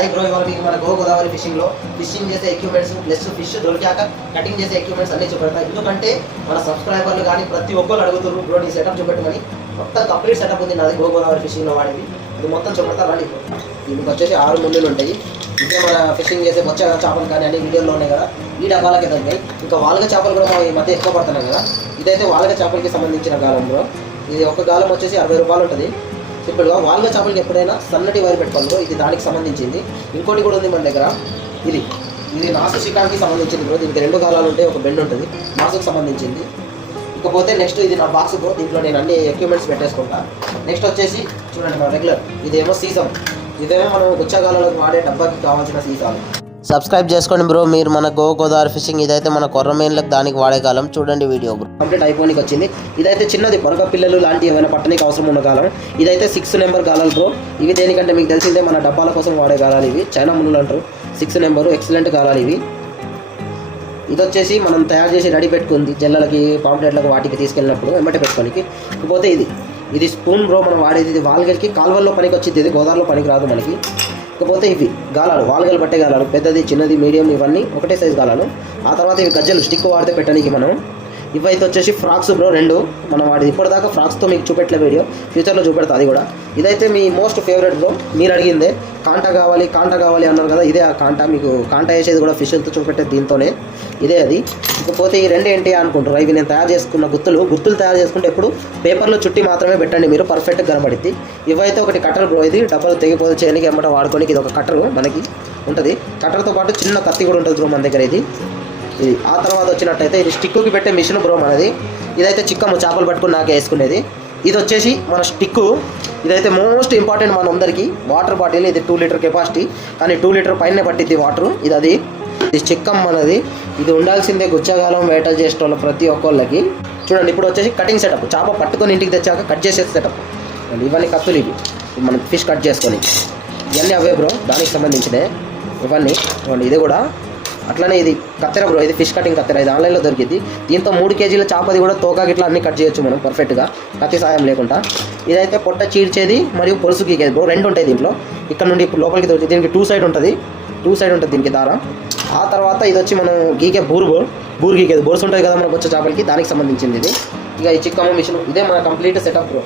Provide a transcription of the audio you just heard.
Hi bro, ఇవాళ మీకు మన గోదావరి ఫిషింగ్లో ఫిషింగ్ చేసే ఎక్విప్మెంట్స్ ప్లస్ ఫిష్ దొరికాక కటింగ్ చేసే ఎక్విప్మెంట్స్ అన్నీ చూపెడతాయి. ఎందుకంటే మన సబ్స్క్రైబర్లు కానీ ప్రతి ఒక్కరు అడుగుతున్నారు బ్రో నీ సెటప్ చూపెట్టమని. మొత్తం కంప్లీట్ సెటప్ ఉంది నాది గోదావరి ఫిషింగ్లో వాడేది. ఇది మొత్తం చూపెడతా రండి. దీనికి వచ్చేసి 6 ముళ్ళులు ఉంటాయి. ఇదే మన ఫిషింగ్ చేసే బొచ్చ చేపలు కానీ అన్ని వీడియోలో ఉన్నాయి కదా, ఈ డబ్బాలకి తగ్గాయి. ఇంకా వాలుగ చేపలు కూడా మనం ఈ మధ్య ఎక్కువ పడుతున్నాయి కదా. ఇదైతే వాలుగ చేపలకి సంబంధించిన గాలం బ్రో. ఇది ఒక గాలం వచ్చేసి 60 రూపాయలు ఉంటుంది. సింపుల్గా వాలుగ చేపలకి ఎప్పుడైనా సన్నటి వైర్ పెట్టుకోవాలి. ఇది దానికి సంబంధించింది. ఇంకోటి కూడా ఉంది మన దగ్గర. ఇది నాసు షికాకి సంబంధించింది బ్రో. దీనికి 2 గాలాలు ఉంటాయి, ఒక బెండ్ ఉంటుంది, నాసుకు సంబంధించింది. ఇకపోతే నెక్స్ట్ ఇది నా బాక్స్ బ్రో. దీంట్లో నేను అన్ని ఎక్విప్మెంట్స్ పెట్టేసుకుంటా. నెక్స్ట్ వచ్చేసి చూడండి మన రెగ్యులర్, ఇదేమో సీసం. ఇదేమో మనం గుచ్చగాలలో వాడే డబ్బాకి కావాల్సిన సీసాలు. సబ్స్క్రైబ్ చేసుకోండి బ్రో మీరు మన గోదావరి ఫిషింగ్. ఇదైతే మన కొర్రమేన్లకు దానికి వాడే కాలం. చూడండి వీడియో బ్రో. కంప్లీట్ అయిపోనికి వచ్చింది. ఇదైతే చిన్నది, పొరక పిల్లలు లాంటి ఏమైనా పట్టడానికి అవసరం ఉన్న కాలం. ఇదైతే 6 నెంబర్ గాలాలు బ్రో. ఇవి దేనికంటే మీకు తెలిసిందే మన డబ్బాల కోసం వాడే గాలాలు ఇవి. చైనా ముళ్ళు అంటారు. 6 నెంబరు ఎక్సలెంట్ గాలాలు ఇవి. ఇది వచ్చేసి మనం తయారు చేసి రెడీ పెట్టుకుంది జల్లలకి, పాంప్లెట్లకు వాటికి తీసుకెళ్ళినప్పుడు వెంబటి పెట్టుకోనికి. ఇకపోతే ఇది స్పూన్ బ్రో మనం వాడేది. ఇది వాల్గల్కి కాలువల్లో పనికి వచ్చింది. ఇది గోదావరిలో పనికి రాదు మనకి. ఇకపోతే ఇవి గాలాలు, వాల్గలు పట్టే గాలాలు, పెద్దది చిన్నది మీడియం ఇవన్నీ ఒకటే సైజు గాలాలు. ఆ తర్వాత ఇవి గజ్జలు, స్టిక్ వాడితే పెట్టడానికి మనం. ఇవైతే వచ్చేసి ఫ్రాక్స్ బ్రో 2 మనం వాడి ఇప్పటిదాకా ఫ్రాక్స్తో మీకు చూపెట్టలే వీడియో, ఫ్యూచర్లో చూపెడతా అది కూడా. ఇదైతే మీ మోస్ట్ ఫేవరెట్ బ్రో, మీరు అడిగిందే. కాంటా కావాలి అన్నారు కదా, ఇదే ఆ కాంటా. మీకు కాంటా వేసేది కూడా ఫిష్లతో చూపెట్టేది దీంతోనే, ఇదే అది. ఇకపోతే ఈ 2 ఏంటి అనుకుంటారు. ఇవి నేను తయారు చేసుకున్న గుర్తులు తయారు చేసుకుంటే ఎప్పుడు పేపర్లో చుట్టి మాత్రమే పెట్టండి, మీరు పర్ఫెక్ట్గా కనబడిద్ది. ఇవైతే ఒకటి కట్టర్ బ్రో. ఇది డబ్బలు తెగిపోతే చేయడానికి ఎమ్మట వాడుకోనికి ఇది ఒక కట్టరు మనకి ఉంటుంది. కట్టర్తో పాటు చిన్న కత్తి కూడా ఉంటుంది బ్రో మన దగ్గర. ఇది ఆ తర్వాత వచ్చినట్టయితే ఇది స్టిక్కి పెట్టే మిషన్ బ్రో మనది. ఇదైతే చిక్కము చేపలు పట్టుకుని నాకే వేసుకునేది. ఇది వచ్చేసి మన స్టిక్కు. ఇదైతే మోస్ట్ ఇంపార్టెంట్ మన అందరికీ. వాటర్ బాటిల్, ఇది 2 లీటర్ కెపాసిటీ, కానీ 2 లీటర్ పైనే పట్టిద్ది వాటర్. ఇది చిక్కం మనది. ఇది ఉండాల్సిందే గుచ్చగాలం వేట చేసేటోళ్ళ ప్రతి ఒక్కళ్ళకి. చూడండి ఇప్పుడు వచ్చేసి కటింగ్ సెటప్. చేప పట్టుకొని ఇంటికి తెచ్చాక కట్ చేసే సెటప్. ఇవన్నీ కత్తులు ఇవి మనం ఫిష్ కట్ చేసుకొని. ఇవన్నీ అవే బ్రో దానికి సంబంధించినవి ఇవన్నీ. ఇది కూడా అట్లనే ఇది కత్తెర బ్రో. ఇది ఫిష్ కటింగ్ కత్తెర. ఇది ఆన్లైన్లో దొరికింది. దీంతో 3 కేజీల చేపది కూడా తోక గిట్లా అన్ని కట్ చేయొచ్చు మనం పర్ఫెక్ట్గా, కత్తి సాయం లేకుండా. ఇదైతే పొట్ట చీడ్చేది మరియు పొలుసు గీకేది బ్రో. 2 ఉంటాయి దీంట్లో. ఇక్కడ నుండి ఇప్పుడు లోపలికి దొరికి దీనికి 2 సైడ్ ఉంటుంది దీనికి దారం. ఆ తర్వాత ఇది వచ్చి మనం గీకే బూరు గీకేది. బోర్స్ ఉంటుంది కదా మనకు వచ్చే చేపలకి, దానికి సంబంధించింది ఇది. ఇక ఈ చిక్కమ్మ మిషన్. ఇదే మన కంప్లీట్ సెటప్ బ్రో.